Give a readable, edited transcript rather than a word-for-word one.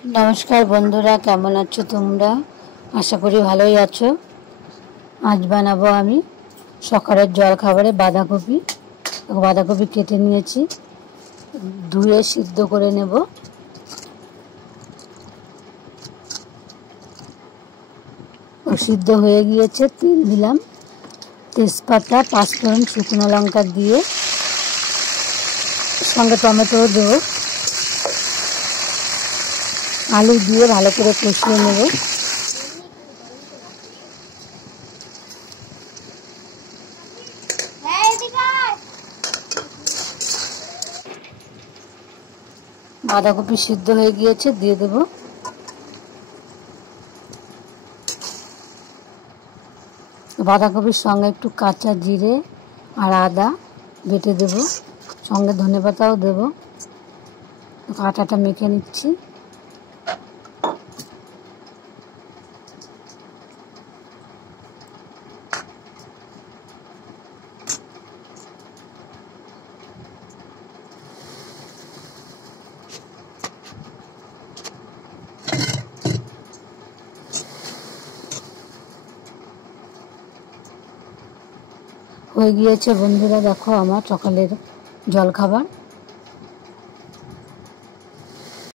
नमस्कार बंधुरा केमन आछो तोमरा आशा करी भालोई आछो। आज बानाबो आमी सकालेर जल खाबारे बाँधाकपि बाँधाकपि केटे निয়েছি धुए सिद्ध करे नेब। सिद्ध हये गिয়েছে तेल दिलाम तेजपाता पाँचफोड़न शुकनो लंका दिए संगे टमेटो देव आलू दिए भालो करे कषिয়ে नेब। बाँधाकपि सिद्ध हये गिয়েছে दिए देब बाँधाकपिर संगे एकटू काँचा जिरे और आदा बेटे देब संगे धनेपाताओ देब। आटाटा मेखे निচ্ছি। হয়ে গিয়েছে বন্ধুরা, দেখো আমার সকালের জলখাবার।